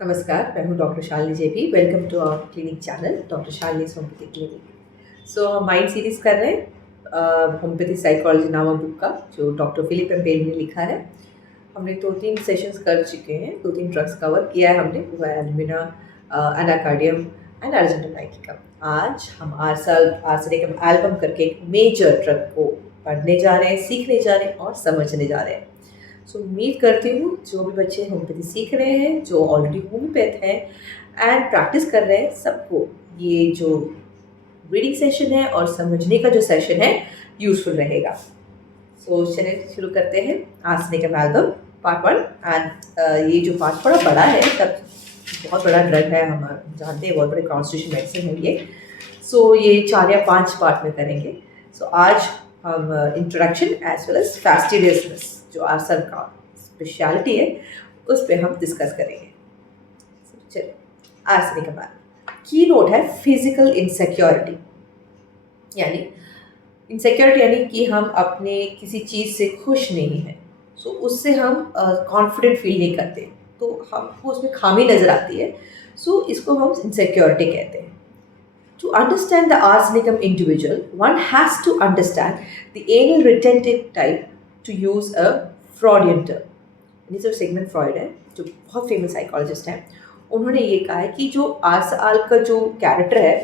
नमस्कार, मैं हूँ doctor Shalini JP. Welcome to our clinic channel doctor Shalini homoeopathy clinic. So हम माइंड सीरीज़ कर रहे हैं होम्योपैथी साइकोलॉजी नामक बुक का, जो डॉक्टर फिलिप एम पेन ने लिखा है। हमने 2-3 सेशंस कर चुके हैं, 2-3 ड्रग्स कवर किया है हमने, वो है एल्मिना, एनाकार्डियम एंड अर्जेंटोनाइटिका। आज हम आर्सेनिकम एल्बम करके एक मेजर ड्रग को पढ़ने जा रहे हैं, सीखने जा रहे हैं और समझने जा रहे हैं। सो उम्मीद करती हूँ जो भी बच्चे होम्योपैथी सीख रहे हैं, जो ऑलरेडी होम्योपैथ हैं एंड प्रैक्टिस कर रहे हैं, सबको ये जो रीडिंग सेशन है और समझने का जो सेशन है यूजफुल रहेगा। सो चलिए शुरू करते हैं आर्सेनिकम एल्बम पार्ट 1। एंड ये जो पार्ट थोड़ा बड़ा है, तब बहुत बड़ा ड्रग है, हम जानते हैं बहुत बड़े कॉन्स्टिट्यूशन मेडिसिन है ये। सो ये 4 या 5 पार्ट में करेंगे। सो आज हम इंट्रोडक्शन एज वेल एज फैस्टिडियसनेस, जो आर्सन का स्पेशलिटी है, उस पर हम डिस्कस करेंगे। चलिए, आर्सेनिकम की नोट है फिजिकल इनसिक्योरिटी, यानी इनसिक्योरिटी यानी कि हम अपने किसी चीज़ से खुश नहीं हैं, सो उससे हम कॉन्फिडेंट फील नहीं करते, तो हमको उसमें खामी नज़र आती है। सो इसको हम इनसिक्योरिटी कहते हैं। To understand the arsenicum individual, one has to understand the anal retentive type, to use a Freudian term. यानी जो सिगमंड फ्रॉइड है, जो बहुत फेमस साइकोलॉजिस्ट हैं, उन्होंने ये कहा है कि जो आर्सल का जो कैरेक्टर है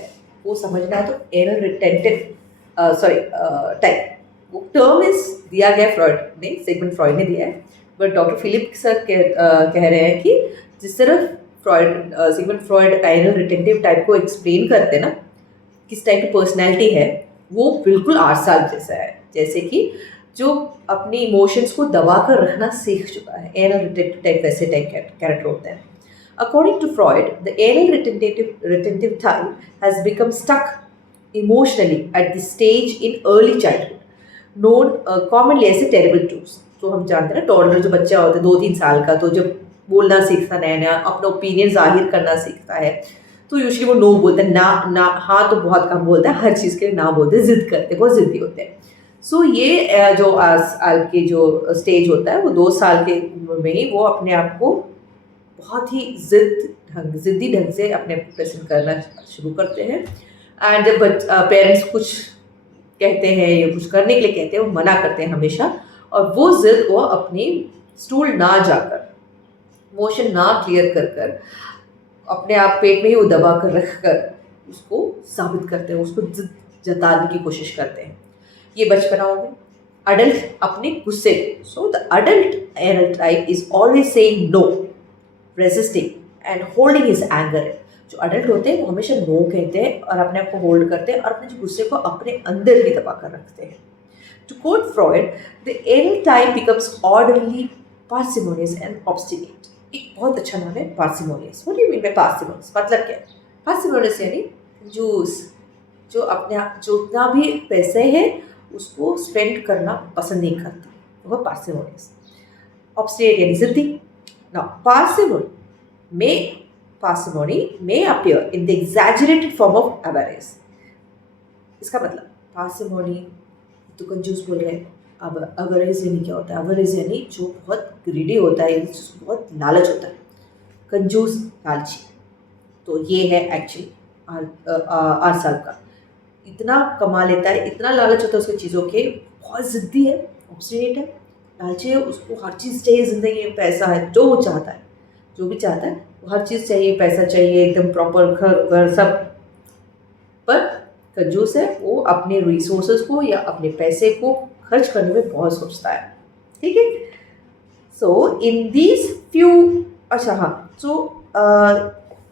वो समझना है तो एनल रिटेंटिव टाइप, वो टर्म इस दिया गया फ्रॉइड ने, सिगमंड फ्रॉइड ने दिया है। बट डॉक्टर फिलिप सर कह रहे हैं कि जिस तरह Sigmund Freud anal retentive type को एक्सप्लेन करते हैं ना, किस टाइप की पर्सनैलिटी है, वो बिल्कुल आर्सल जैसा है। जैसे कि जो अपने इमोशंस को दबा कर रखना सीख चुका है, एनल रिटेंटिव टाइप वैसे टाइप कैरेक्टर होता है। According to Freud, the anal retentive type has become stuck emotionally at the stage in early childhood, known commonly as a terrible twos. तो हम जानते हैं ना, टॉडलर जो बच्चा होता है 2-3 साल का, तो जब बोलना सीखता नया नया, अपना ओपिनियन जाहिर करना सीखता है, तो यूजली वो नो बोलता है, ना ना, हाँ तो बहुत कम बोलता है, हर चीज़ के लिए ना बोलते हैं, जिद करते हैं, बहुत जिद्दी होते हैं। सो ये जो आजकल के जो स्टेज होता है, वो 2 साल के उम्र में ही वो अपने आप को बहुत ही ज़िद्दी ढंग से अपने आप को प्रेजेंट करना शुरू करते हैं। एंड जब पेरेंट्स कुछ कहते हैं या कुछ करने के लिए कहते हैं, वो मना करते हैं हमेशा, और वो ज़िद वो अपनी स्टूल ना जाकर, मोशन ना क्लियर कर कर, अपने आप पेट में ही वो दबा कर रख कर उसको साबित करते हैं, उसको ज़िद जताने की कोशिश करते हैं। ये बचपना हो गया। अडल्ट अपने गुस्से को, so the adult anal type is always saying no, resisting and holding his anger. जो अडल्ट होते हैं वो हमेशा नो कहते हैं और अपने आप को होल्ड करते हैं और अपने जो गुस्से को अपने अंदर ही दबा कर रखते हैं। To quote Freud, the anal type becomes orderly, parsimonious and obstinate. एक बहुत अच्छा नाम है parsimonious. What do you mean by parsimonious? मतलब क्या है? पार्सिमोनियस यानी जूस, जो अपने आप जितना भी पैसे हैं उसको स्पेंड करना पसंद नहीं करता, वह पार्सिमोनियस। ऑब्स्टिनेट यानी जिद्दी। Now parsimony may appear in the exaggerated form of avarice. इसका मतलब पार्सिमोनी तो कंजूस बोल रहे हैं। अब avarice यानी क्या होता है? avarice यानी जो बहुत ग्रीडी होता है, जिसको बहुत लालच होता है, कंजूस लालची। तो ये है एक्चुअली आर्सल का, इतना कमा लेता है, इतना लालच होता है उसकी चीज़ों के, बहुत ज़िद्दी है, ऑब्स्टिनेट है, लालची है, उसको हर चीज़ चाहिए ज़िंदगी में। पैसा है, जो वो चाहता है, जो भी चाहता है वो हर चीज़ चाहिए, पैसा चाहिए, एकदम प्रॉपर घर सब। पर कंजूस है, वो अपने रिसोर्सेज को या अपने पैसे को खर्च करने में बहुत सोचता है। ठीक है। सो इन दीज फ्यू, अच्छा हाँ, so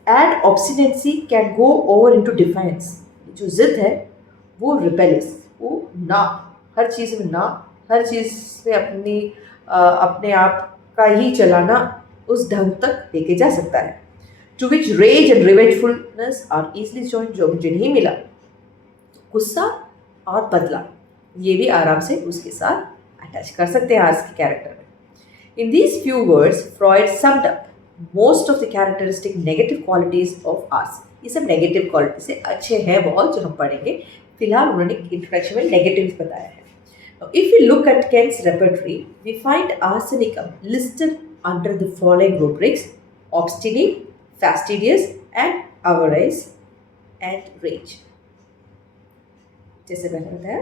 and obstinacy can go over into defiance. जो जिद है वो रिपेलिस, वो ना, हर चीज़ में ना, हर चीज़ में अपने आप का ही चलाना उस ढंग तक लेके जा सकता है। To which rage and revengefulness are easily joined. जो जिन्हें मिला गुस्सा और बदला, ये भी आराम से उसके साथ अटैच कर सकते हैं आज के कैरेक्टर में। In these few words Freud summed up most of the characteristic negative qualities of ours. ये सब नेगेटिव क्वालिटी से अच्छे हैं बहुत, जो हम पढ़ेंगे। फिलहाल उन्होंने इंट्रोडक्शन में नेगेटिव बताया है। If we look at Kent's repertory, we find arsenicum listed under the following rubrics: obstinate, fastidious and avarice and rage. जैसे मैंने बताया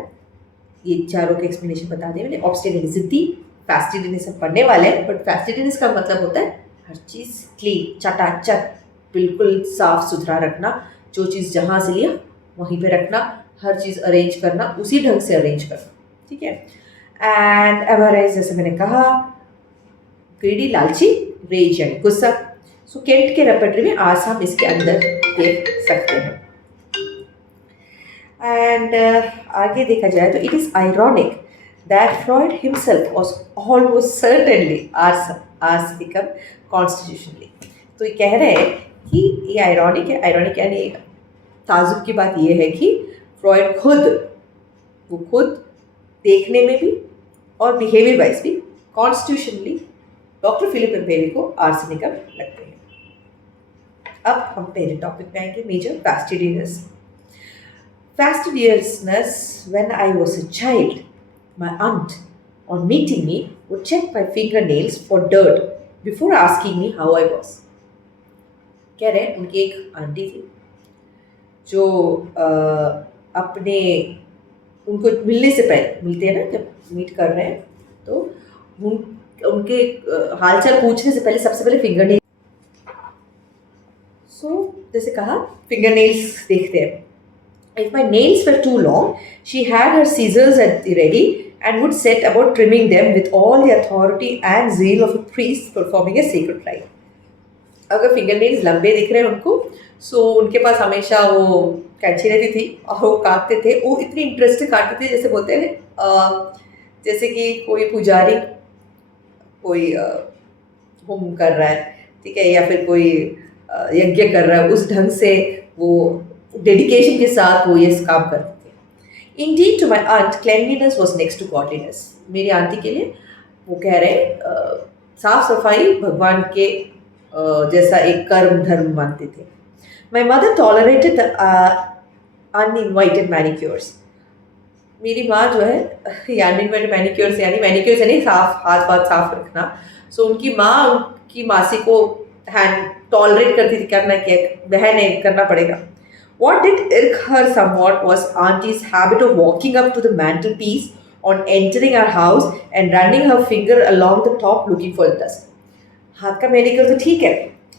ये चारों के एक्सप्लेनेशन बता दिए मैंने. ऑब्स्टिनेट जिद्दी, फैस्टिडियस हम पढ़ने वाले हैं, बट फैस्टिडियस का मतलब होता है हर चीज़ क्लीन, चटाचट, बिल्कुल साफ सुथरा रखना, जो चीज़ जहाँ से लिया वहीं पे रखना, हर चीज़ अरेंज करना, उसी ढंग से अरेंज करना. ठीक है. एंड एवरेज जैसे मैंने कहा, ग्रीडी लालची, रेज यानी गुस्सा. सो केंट के रेपर्टरी में आज हम इसके अंदर देख सकते हैं. एंड आगे देखा जाए तो it is ironic that Freud himself was almost certainly arsenicum constitutionally. तो ये कह रहे हैं कि ये आयरॉनिक है. आयरॉनिक यानी ताजुब की बात ये है कि फ्रॉइड खुद देखने में भी और बिहेवियर वाइज भी कॉन्स्टिट्यूशनली डॉक्टर फिलिप एम्पेली को आर्सेनिकम लगते हैं. अब हम पहले टॉपिक पे आएंगे, major फैस्टिडियस. Fastidiousness. When I was a child, my aunt, on meeting me, would check my fingernails for dirt before asking me how I was. कह रहे हैं उनकी एक आंटी थी जो अपने उनको मिलने से पहले, मिलते हैं ना जब मीट कर रहे हैं तो उनके हालचाल पूछने से पहले सबसे पहले फिंगर नेल. जैसे कहा फिंगर देखते हैं. If my nails were too long, she had her scissors at the ready and would set about trimming them with all the authority and zeal of a priest performing a sacred rite. अगर finger nails लंबे दिख रहे हैं उनको, सो उनके पास हमेशा वो कैंची रहती थी और वो काटते थे. वो इतनी इंटरेस्ट से काटते थे, जैसे बोलते हैं जैसे कि कोई पुजारी कोई होम कर रहा है, ठीक है, या फिर कोई यज्ञ कर रहा है, उस ढंग से वो डेडिकेशन के साथ वो ये काम करते थे. Indeed, to my aunt, cleanliness was next to godliness. मेरी आंटी के लिए वो कह रहे हैं साफ सफाई भगवान के जैसा एक कर्म धर्म मानते थे. My mother tolerated the uninvited manicures. मेरी माँ जो है ये अनइनवाइटेड मैनिक्योर्स यानी हाथ साफ रखना. सो उनकी मासी को हैंड टॉलरेट करती थी, करना क्या बहन है, करना पड़ेगा. What did irk her somewhat was auntie's habit of walking up to the mantelpiece on entering our house and running her finger along the top looking for the dust. हाथ का मैनिक्योर तो ठीक है,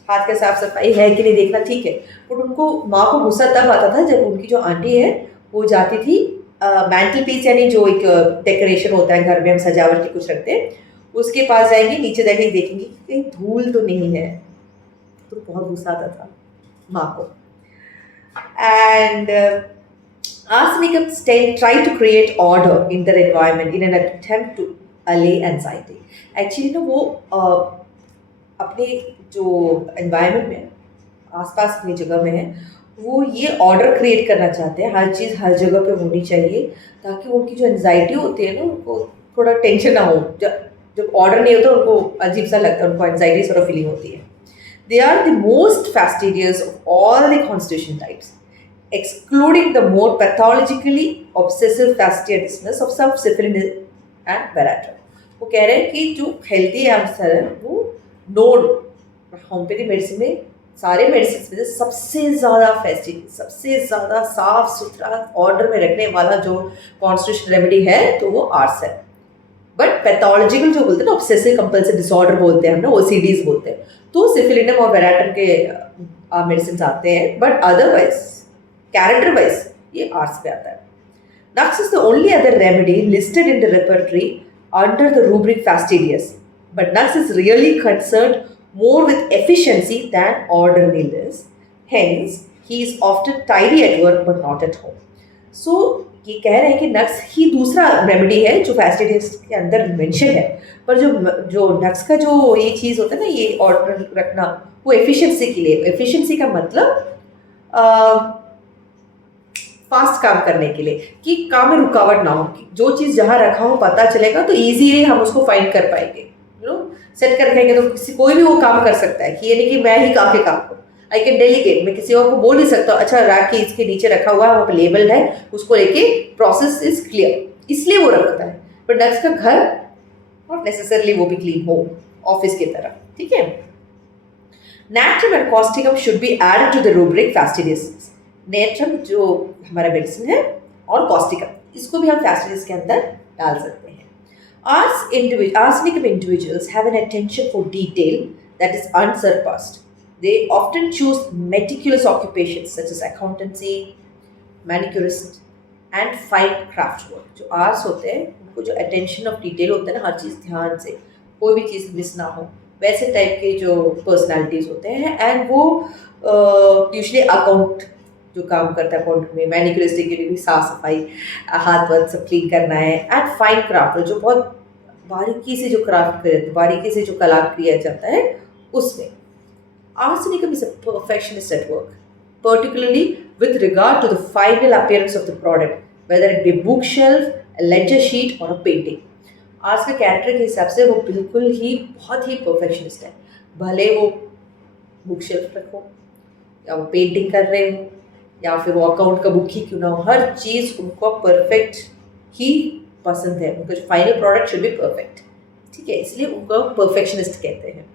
हाथ का साफ सफाई है कि नहीं देखना ठीक है, बट उनको माँ को गुस्सा तब आता था जब उनकी जो आंटी है वो जाती थी मैंटल पीस यानी जो एक डेकोरेशन होता है घर में, हम सजावट की कुछ रखते हैं, उसके पास जाएंगी, नीचे जाएंगी, देखेंगी कहीं धूल तो नहीं है. तो बहुत गुस्सा आता था माँ को. And Arsenicum tried to create order in their environment in an attempt to allay anxiety. Actually ना वो अपने जो environment में आसपास की जगह में है वो ये order create करना चाहते हैं. हर चीज़ हर जगह पे होनी चाहिए ताकि उनकी जो anxiety होती है ना उनको थोड़ा टेंशन ना हो. जब order नहीं होता उनको अजीब सा लगता है, उनको anxiety sort of feeling होती है. They are the most fastidious of all the constitution types, excluding the more pathologically obsessive fastidiousness of some syphilis and baratta. वो कह रहे हैं कि जो हेल्दी आंसर है वो नोड होम्योपैथी मेडिसिन में सारे मेडिसिन में सबसे ज़्यादा साफ सुथरा ऑर्डर में रखने वाला जो कॉन्स्टिट्यूशन रेमेडी है तो वो आर्स है. बट पैथोलॉजिकल जो बोलते हैं ना, ऑब्सेसिव कंपल्सिव डिसऑर्डर बोलते हैं हम ना, ओसीडीज बोलते हैं, तो सिफिलिनम और बेराटम के मेडिसिन आते हैं. बट अदरवाइज कैरेक्टर वाइज ये आर्स पे आता है. Nux is the only other remedy listed in the repertory under the rubric fastidious, but Nux is really concerned more with efficiency than orderliness. Hence, he is often tidy at work but not at home. So ये कह रहे हैं कि नक्स ही दूसरा remedy है जो फैस्टिडियस के अंदर मेंशन है, पर जो नक्स का जो ये चीज़ होता है ना, ये ऑर्डर रखना, वो एफिशिएंसी के लिए. एफिशिएंसी का मतलब फास्ट काम करने के लिए, कि काम में रुकावट ना हो, जो चीज़ जहाँ रखा हो पता चलेगा तो ईजीली हम उसको फाइंड कर पाएंगे. सेट कर रखेंगे तो कोई भी वो काम कर सकता है, कि ये नहीं कि मैं ही काम करूँ. आई कैन डेलीगेट, मैं किसी और को बोल नहीं सकता अच्छा रख के इसके नीचे रखा हुआ है, वहाँ पे लेबल्ड है, उसको लेके प्रोसेस इज क्लियर, इसलिए वो रखता है. बट नक्स का घर नॉट नेसेसरली वो भी क्लीन हो ऑफिस की तरह. ठीक है. Natrum and causticum should be added to the rubric fastidiasis. Natrum जो हमारा मेडिसिन है और कॉस्टिकम इसको भी हम फैस्टिडियस के अंदर डाल सकते हैं. Arsenic individuals have an attention for detail that is unsurpassed. They often choose meticulous occupations such as accountancy, manicurist and fine craft work. जो आर्ट्स होते हैं उनको जो अटेंशन ऑफ डिटेल होता है ना, हर चीज़ ध्यान से, कोई भी चीज़ मिस ना हो, वैसे टाइप के जो पर्सनालिटीज़ होते हैं. एंड वो यूजली अकाउंट जो काम करता है अकाउंट में, मैनिक्योरिस्ट के लिए भी साफ सफाई, हाथ वाथ सब क्लीन करना है. एंड फाइन क्राफ्ट जो बहुत बारीकी से जो क्राफ्ट करे, बारीकी से जो कला किया जाता है उसमें. Arsenicum is a perfectionist at work, particularly with regard to the final appearance of the product, whether it be bookshelf, a ledger sheet or a painting. Arts के कैरेक्टर के हिसाब से वो बिल्कुल ही बहुत ही परफेक्शनिस्ट है. भले वो बुक शेल्फ रखो या वो पेंटिंग कर रहे हो या फिर वो अकाउंट का बुक ही क्यों ना हो, हर चीज़ उनको परफेक्ट ही पसंद है. उनका जो final product should be perfect. ठीक है, इसलिए उनको परफेक्शनिस्ट कहते हैं.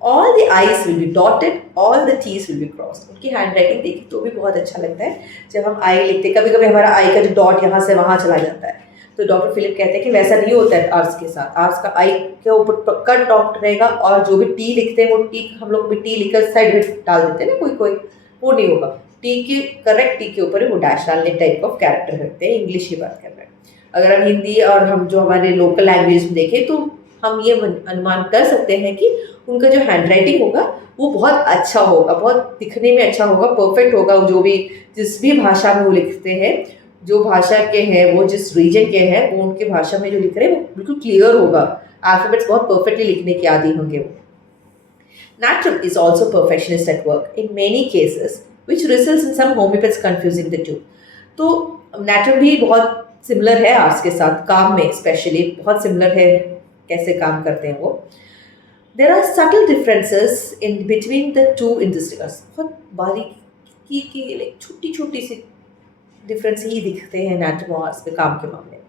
All the i's will be dotted, all the t's will be crossed. उनकी हैंड राइटिंग देखी तो भी बहुत अच्छा लगता है. जब हम आई लिखते हैं, कभी कभी हमारा आई का जो डॉट यहाँ से वहाँ चला जाता है, तो डॉक्टर फिलिप कहते हैं कि वैसा नहीं होता है आर्ट्स के साथ. आर्ट्स का आई के ऊपर पक्का डॉट रहेगा और जो भी टी लिखते हैं वो टी, हम लोग भी टी लिखकर साइड में डाल देते हैं ना, कोई कोई, वो नहीं होगा. टी के करेक्ट टी के ऊपर वो डैश डालने टाइप ऑफ कैरेक्टर रखते हैं. इंग्लिश की बात कर रहे हैं. अगर हम हिंदी और हम जो हमारे लोकल लैंग्वेज में देखें तो हम ये अनुमान कर सकते हैं कि उनका जो हैंड राइटिंग होगा वो बहुत अच्छा होगा, बहुत दिखने में अच्छा होगा, परफेक्ट होगा. जो भी जिस भी भाषा में वो लिखते हैं, जो भाषा के हैं, वो जिस रीजन के हैं, वो उनके भाषा में जो लिख रहे हैं वो बिल्कुल क्लियर होगा. अल्फाबेट्स बहुत परफेक्टली लिखने के आदी होंगे वो. Natrum is also perfectionist at work in many cases, which results in some homeopaths confusing the two. तो Natrum भी बहुत सिमिलर है आर्ट्स के साथ, काम में स्पेशली बहुत सिमिलर है कैसे काम करते हैं वो. There are subtle differences in between the two in this regards. बहुत बारीकी की छोटी छोटी सी डिफरेंस ही दिखते हैं Natrum और आर्ट्स में काम के मामले में.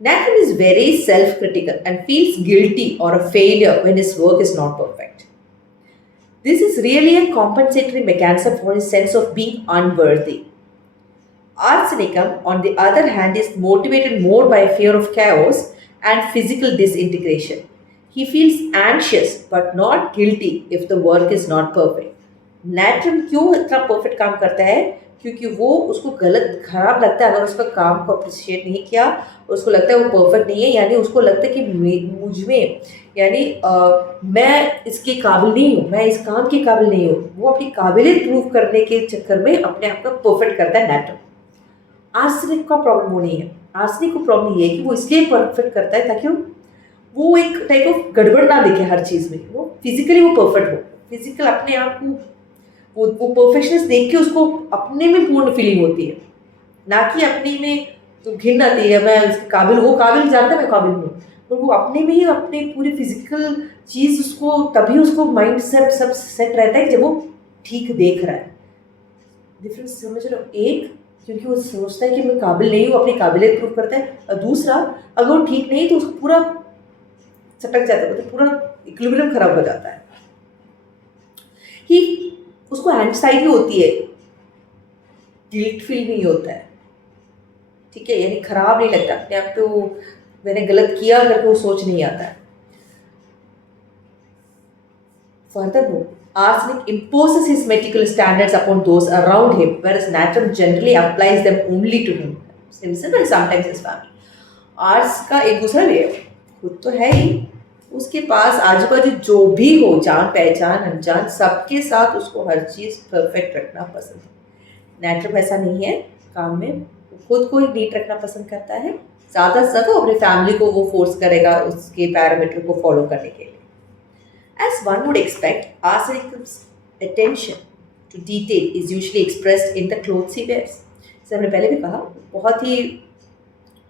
Natrum is very self-critical and feels guilty or a failure when his work is not perfect. This is really a compensatory mechanism for his sense of being unworthy. Arsenicum, on the other hand, is motivated more by fear of chaos and physical disintegration. He feels anxious but not guilty if the work is not perfect. Natrum क्यों इतना perfect काम करता है? क्योंकि वो उसको गलत खराब लगता है अगर उसका काम को अप्रिशिएट नहीं किया, उसको लगता है वो परफेक्ट नहीं है, यानी उसको लगता है कि मुझ में, यानी मैं इसके काबिल नहीं हूँ, मैं इस काम के काबिल नहीं हूँ. वो अपनी काबिलियत प्रूव करने के चक्कर में अपने आप को परफेक्ट करता है Natrum. आर्सेनिक का प्रॉब्लम वो नहीं है. आर्सेनिक को प्रॉब्लम ये है कि वो इसलिए परफेक्ट करता है ताकि वो एक टाइप ऑफ गड़बड़ ना दिखे हर चीज़ में. वो फिजिकली वो परफेक्ट हो, फिजिकल अपने आप को वो परफेक्शनिस्ट देख के उसको अपने में पूर्ण फीलिंग होती है, ना कि अपने में तो घिन आती है मैं इसके काबिल, वो काबिल जानता है मैं काबिल हूँ, और वो अपने में ही अपने पूरी फिजिकल चीज़ उसको तभी उसको माइंड सब सेट रहता है जब वो ठीक देख रहा है. डिफरेंस समझ रहे हो? एक क्योंकि वो सोचता है कि मैं काबिल नहीं हूँ, अपनी काबिलियत प्रूव करता है, और दूसरा अगर वो ठीक नहीं तो उसको पूरा चटक जाता है, तो पूरा इक्विलिब्रियम खराब हो जाता है. ही उसको एंग्जाइटी होती है, गिल्ट फील नहीं होता है. ठीक है, यानी खराब नहीं लगता अपने आप पे, वो मैंने गलत किया करके वो सोच नहीं आता है. Furthermore, arsenic imposes his meticulous standards upon those around him, whereas Natrum generally applies them only to himself and sometimes his family. Arts का एक दूसरा भी है, खुद तो है ही, उसके पास आजू बाजू जो भी हो, जान पहचान अनजान, सबके साथ उसको हर चीज़ परफेक्ट रखना पसंद है. Natrum ऐसा नहीं है, काम में खुद को ही नीट रखना पसंद करता है, ज़्यादा से ज़्यादा अपनी फैमिली को वो फोर्स करेगा उसके पैरामीटर को फॉलो करने के लिए. As one would expect, Arsenicum's attention to detail is usually expressed in the clothes he wears. जैसे हमने पहले भी कहा, बहुत ही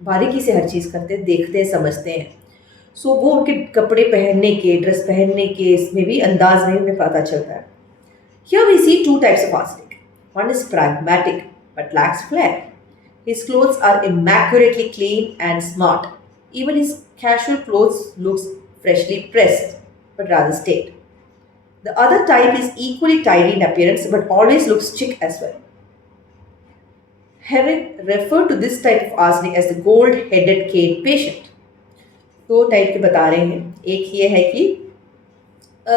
बारीकी से हर चीज़ करते हैं, देखते हैं, समझते हैं. सो वो उनके कपड़े पहनने के, ड्रेस पहनने के इसमें भी अंदाज में हमें पता चलता है. Here we see two types of arsenic. One is pragmatic but lacks flair. His clothes are immaculately clean and smart. Even his casual clothes looks freshly pressed, but rather staid. The other type is equally tidy in appearance but always looks chic as well. Herring referred to this type of arsenic as the gold-headed cane patient. दो type के बता रहे हैं. एक ये है कि अ,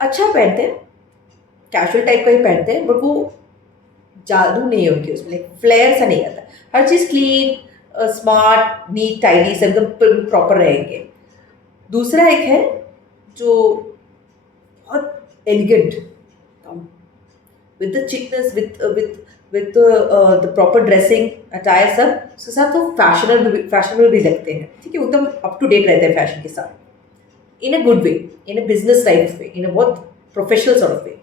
अच्छा पहनते हैं, कैजुअल टाइप का ही पहनते हैं, बट वो जादू नहीं है उनके उसमें, लाइक फ्लेयर सा नहीं आता. हर चीज़ क्लीन, स्मार्ट, नीट, टाइडी से एकदम प्रॉपर रहेंगे. दूसरा एक है जो बहुत elegant, with the chicness, with the proper dressing attire, सब उसके साथ वो फैशनेबल भी लगते हैं. ठीक है, वो एकदम अप टू डेट रहते हैं फैशन के साथ, in a good way, in a business type way, in a बहुत professional sort of way.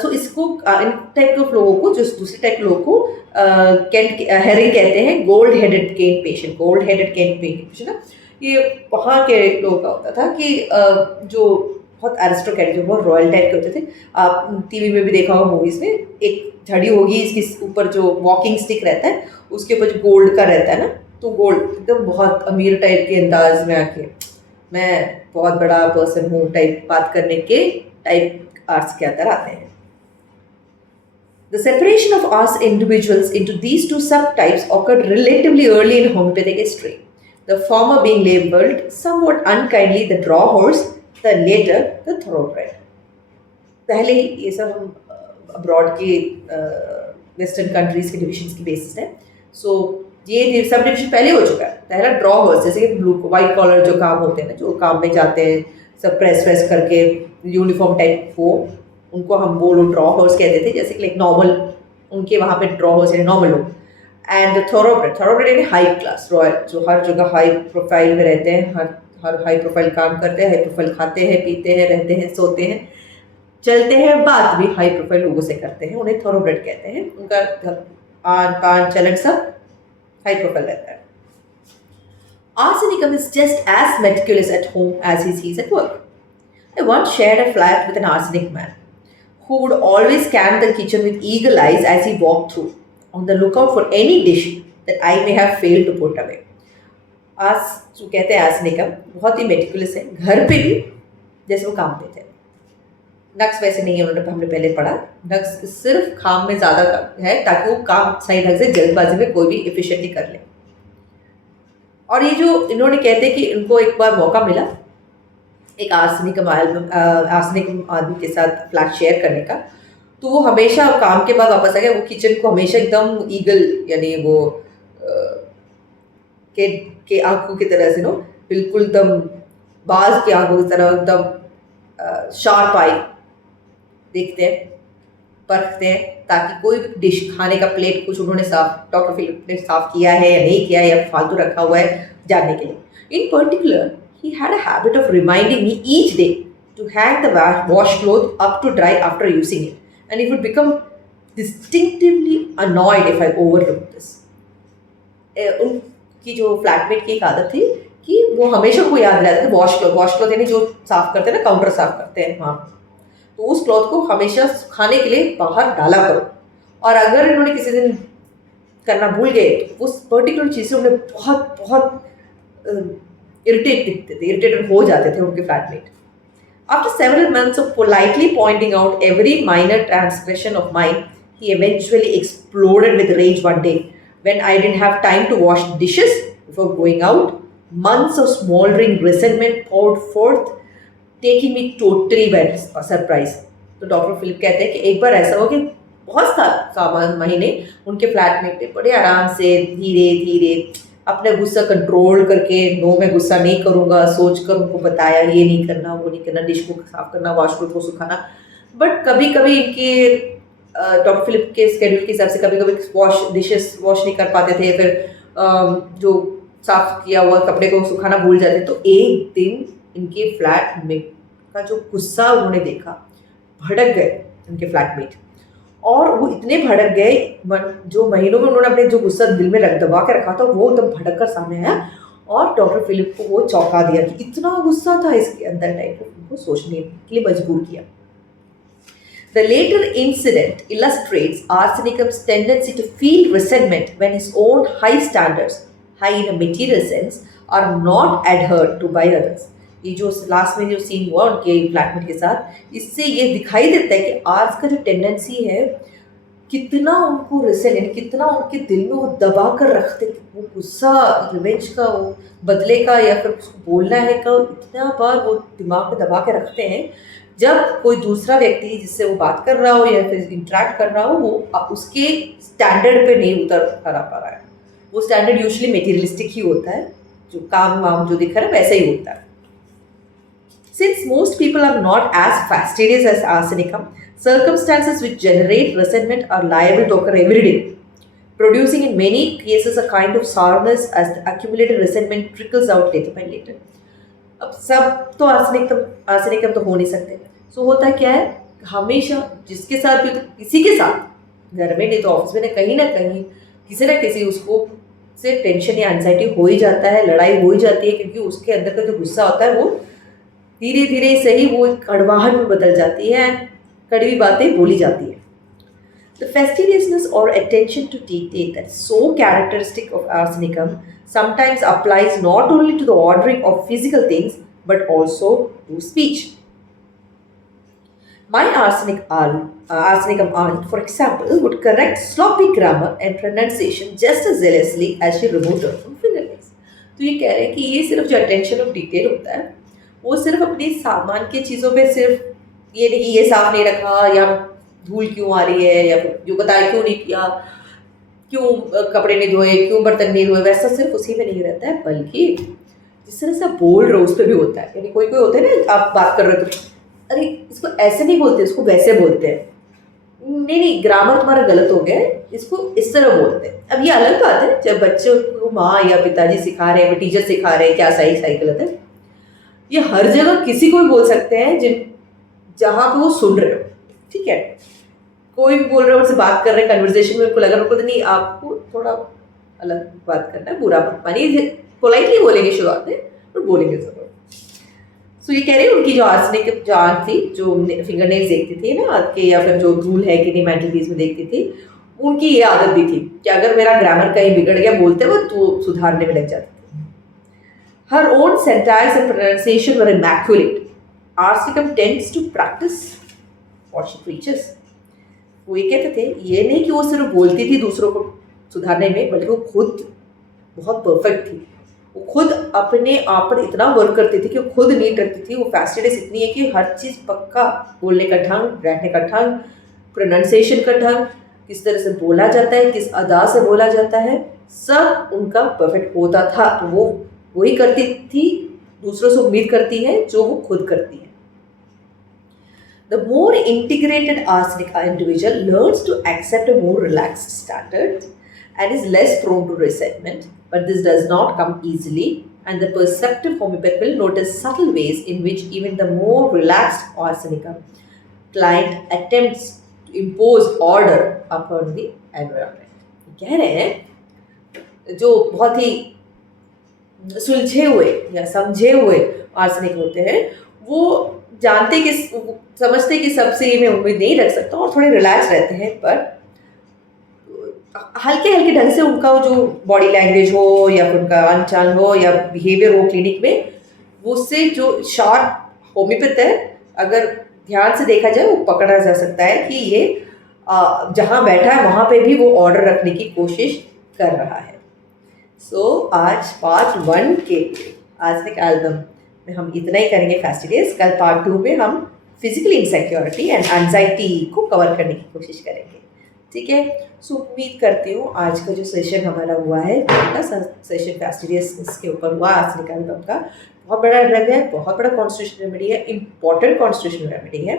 So इसको इन टाइप के लोगों को, जो दूसरे टाइप के लोगों को हेरिंग कहते हैं, गोल्ड हेडेड केन पेशेंट. गोल्ड हेडेड केन पेशेंट ना, ये वहाँ के लोगों का होता था कि जो बहुत एरिस्टोक्रेटिक, जो बहुत रॉयल टाइप के होते थे. आप टीवी में भी देखा होगा, मूवीज़ में, एक झड़ी होगी, इसके ऊपर जो वॉकिंग स्टिक रहता है उसके ऊपर जो गोल्ड का रहता है ना, तो गोल्ड एकदम बहुत अमीर टाइप के अंदाज में आके मैं बहुत बड़ा पर्सन हूँ टाइप बात करने के टाइप आर्ट्स के अंदर आते हैं. The separation of us individuals into these two subtypes occurred relatively early in homeopathic history, the former being labeled somewhat unkindly the draw horse, the later the thoroughbred. पहले ही ये सब हम अब्रॉड के western countries के divisions की basis है. सो ये sub division पहले हो चुका है. पहला ड्रॉ हॉर्स, जैसे कि ब्लू वाइट कॉलर जो काम होते हैं ना, जो काम में जाते हैं सब प्रेस व्रेस करके यूनिफॉर्म टाइप, वो उनको हम बोलो ड्रॉ हॉर्स कहते थे. जैसे कि लाइक नॉर्मल उनके वहाँ पे ड्रॉ हॉर्स यानी नॉर्मल लोग. एंड थोरोब्रेड यानी हाई क्लास रॉयल, जो हर जगह हाई प्रोफाइल में रहते हैं, हर हाई प्रोफाइल काम करते हैं, हाई प्रोफाइल खाते हैं, पीते हैं, रहते हैं, सोते हैं, चलते हैं, बात भी हाई प्रोफाइल लोगों से करते हैं. उन्हें थोरोब्रेड कहते हैं. उनका आन पान चलन सब हाई प्रोफाइल रहता है. Arsenicum is just as meticulous at home as he sees at work. I once shared a flat with an arsenic man who would always scan the kitchen with eagle eyes as he walked through, on the lookout for any dish that I may have failed to put away. आज जो कहते हैं arsenicum बहुत ही meticulous है, घर पे भी जैसे वो काम पे थे. नक्स वैसे नहीं है, उन्होंने हमने पहले पढ़ा, नक्स सिर्फ काम में ज़्यादा है ताकि वो काम सही ढंग से जल्दबाजी में कोई भी एफिशिएंटली कर ले. और ये जो इन्होंने कहते हैं कि इनको एक बार मौका मिला एक आर्सेनिकम आदमी के साथ फ्लैट शेयर करने का, तो वो हमेशा काम के बाद वापस आ गया. वो किचन को हमेशा एकदम ईगल यानी वो के आंखों की तरह से, नो बिल्कुल एकदम बाज की आंखों की तरह एकदम शार्प आई देखते हैं, परखते हैं, ताकि कोई डिश खाने का प्लेट कुछ उन्होंने डॉक्टर फिलिप ने साफ किया है या नहीं किया है या फालतू रखा हुआ है जानने के लिए. इन particular he had a habit of reminding me each day to hang the washed cloth up to dry after using it, and he would become distinctively annoyed if I overlooked this. उनकी जो flatmate की एक आदत थी कि वो हमेशा को याद रहता था वॉश क्लॉथ यानी जो साफ करते हैं ना, काउंटर साफ करते हैं वहाँ, तो उस क्लॉथ को हमेशा सुखाने के लिए बाहर डाला करो. और अगर इन्होंने किसी दिन करना भूल गए तो उस पर्टिकुलर चीज़ से उन्हें बहुत बहुत इरिटेटेड हो जाते थे उनके flatmate. After several months of politely pointing out every minor transgression of mine, he eventually exploded with rage one day when I didn't have time to wash dishes before going out. Months of smoldering resentment poured forth, taking me totally by surprise. तो doctor Philip कहते हैं कि एक बार ऐसा हो कि बहुत महीने उनके फ्लैटमेट ने बड़े आराम से धीरे धीरे अपने गुस्सा कंट्रोल करके, नो मैं गुस्सा नहीं करूँगा सोच कर उनको बताया ये नहीं करना, वो नहीं करना, डिश को साफ करना, वॉशरूम को सुखाना. बट कभी कभी इनके डॉक्टर फिलिप के स्केड्यूल के हिसाब से कभी कभी डिशेस वॉश नहीं कर पाते थे, फिर जो साफ किया हुआ कपड़े को सुखाना भूल जाते. तो एक दिन इनके फ्लैटमेट का जो गुस्सा उन्होंने देखा, भड़क गए उनके फ्लैटमेट, और वो इतने भड़क गए, जो महीनों में उन्होंने अपने जो गुस्सा दिल में दबा के रखा था वो एकदम भड़क कर सामने आया और डॉक्टर फिलिप को वो चौंका दिया कि इतना गुस्सा था इसके अंदर टाइप, उनको सोचने के लिए मजबूर किया. The later incident illustrates arsenicum's tendency to feel resentment when his own high standards, high in a material sense, are not adhered to by others. ये जो लास्ट में जो सीन हुआ उनके फ्लैटमेट के साथ, इससे ये दिखाई देता है कि आज का जो टेंडेंसी है, कितना उनको रिसेंट, कितना उनके दिल में वो दबा कर रखते, वो गुस्सा, रिवेंज का, वो बदले का या फिर उसको बोलना है का, इतना बार वो दिमाग में दबा के रखते हैं। जब कोई दूसरा व्यक्ति जिससे वो बात कर रहा हो या फिर इंटरेक्ट कर रहा हो, वो उसके स्टैंडर्ड पे नहीं उतर कर आ पा रहा है। वो स्टैंडर्ड यूजुअली मेटीरियलिस्टिक ही होता है, जो काम वाम जो दिख रहा है वैसा ही होता है। Since most people are not as fastidious as arsenicum, circumstances which generate resentment are liable to occur every day, producing in many cases a kind of sourness as the accumulated resentment trickles out later by later. अब सब तो arsenicum तो हो नहीं सकते। सो होता क्या है, हमेशा जिसके साथ भी, तो किसी के साथ, घर में नहीं तो ऑफिस में, कहीं ना कहीं किसी ना किसी उसको से टेंशन या एंजाइटी हो ही जाता है, लड़ाई हो ही जाती है, क्योंकि उसके अंदर का जो गुस्सा होता है वो धीरे धीरे सही वो कड़वाहट में बदल जाती है, कड़वी बातें बोली जाती है। The fastidiousness or attention to detail that's so characteristic of arsenicum sometimes applies not only to the ordering of physical things but also to speech. My arsenicum aunt, for example, would correct sloppy grammar and pronunciation just as zealously as she removed her from fingernails. तो ये कह रहे हैं कि ये सिर्फ जो attention of detail होता है, वो सिर्फ अपनी सामान की चीज़ों पे सिर्फ ये नहीं, ये साफ नहीं रखा या धूल क्यों आ रही है, या फिर जो बताया क्यों नहीं किया, क्यों कपड़े नहीं धोए, क्यों बर्तन नहीं धोए, वैसा सिर्फ उसी में नहीं रहता है, बल्कि जिस तरह से आप बोल रहे हो उस पर भी होता है। यानी कोई कोई होते हैं ना, आप बात कर रहे हो तो अरे इसको ऐसे नहीं बोलते, इसको वैसे बोलते हैं, नहीं ग्रामर तुम्हारा गलत हो गया है, इसको इस तरह बोलते हैं। अब ये अलग बात है जब बच्चे को माँ या पिताजी सिखा रहे हैं, टीचर सिखा रहे हैं क्या सही गलत है। ये हर जगह किसी को भी बोल सकते हैं जहाँ पे वो सुन रहे हो, ठीक है, कोई भी बोल रहा है, उनसे बात कर रहे हैं, कन्वर्सेशन में उनको लगा उनको तो नहीं, आपको थोड़ा अलग बात करना है, बुरा मत मानिए, पोलाइटली बोलेंगे शुरुआत में, पर बोलेंगे जरूर। सो ये कह रहे हैं उनकी जो आर्सेनिक जो आंट थी, जो फिंगर नेल्स देखती थी ना हाथ के, या फिर जो धूल है कि नहीं मेंटल पीस में देखती थी, उनकी ये आदत भी थी कि अगर मेरा ग्रामर कहीं बिगड़ गया बोलते वक्त तो सुधारने में लग जाती थी। Her own syntax and pronunciation were immaculate. Arsenicum tends to practice what she preaches. वो ये कहते थे, ये नहीं कि वो सिर्फ बोलती थी दूसरों को सुधारने में, बल्कि वो खुद बहुत परफेक्ट थी। वो खुद अपने आप पर इतना वर्क करती थी कि वो खुद नीट रखती थी। वो फैस्टिडियस इतनी है कि हर चीज़ पक्का, बोलने का ढंग, बैठने का ढंग, प्रोनाउंसिएशन का ढंग, किस तरह से बोला जाता है, किस अदा से बोला जाता है, सब उनका परफेक्ट होता था। तो वो वही करती थी, दूसरों से उम्मीद करती है जो वो खुद करती है। The more integrated arsenic individual learns to accept a more relaxed standard and is less prone to resentment, but this does not come easily, and the perceptive homeopath will notice subtle ways in which even the more relaxed arsenicum client attempts to impose order upon the environment. कह रहे हैं जो बहुत ही सुलझे हुए या समझे हुए arsenic होते हैं, वो जानते कि समझते कि सबसे मैं उम्मीद नहीं रख सकता और थोड़े रिलैक्स रहते हैं, पर हल्के हल्के ढंग से उनका जो बॉडी लैंग्वेज हो या फिर उनका अनचान हो या बिहेवियर हो क्लिनिक में, वो उससे जो शार्प होम्योपैथ है, अगर ध्यान से देखा जाए वो पकड़ा जा सकता है कि ये जहाँ बैठा है वहाँ पे भी वो ऑर्डर रखने की कोशिश कर रहा है। सो आज पार्ट 1 के आर्सेनिक एल्बम में हम इतना ही करेंगे फैस्टिडियस। कल पार्ट 2 में हम फिजिकल इनसिक्योरिटी एंड एंजाइटी को कवर करने की कोशिश करेंगे, ठीक है। सो उम्मीद करती हूँ आज का जो सेशन हमारा हुआ है, छोटा सा सेशन फैस्टिडियस के ऊपर हुआ, आर्सेनिक एल्बम का, बहुत बड़ा ड्रग है, बहुत बड़ा कॉन्स्टिट्यूशन रेमेडी है, इम्पॉर्टेंट कॉन्स्टिट्यूशन रेमेडी है,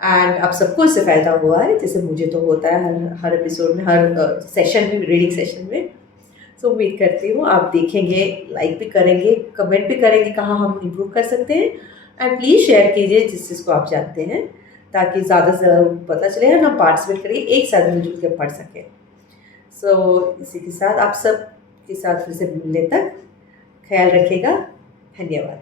एंड अब सबको इससे फ़ायदा हुआ है, जैसे मुझे तो होता है हर एपिसोड में, हर सेशन में, रीडिंग सेशन में। सो उम्मीद करती हूँ आप देखेंगे, लाइक भी करेंगे, कमेंट भी करेंगे कहाँ हम इम्प्रूव कर सकते हैं, एंड प्लीज़ शेयर कीजिए जिस चीज़ को आप जानते हैं, ताकि ज़्यादा से ज़्यादा पता चले और हम पार्टिसिपेट करिए, एक साथ मिलजुल कर पढ़ सकें। सो इसी के साथ आप सब के साथ फिर से मिलने तक ख्याल रखिएगा। धन्यवाद।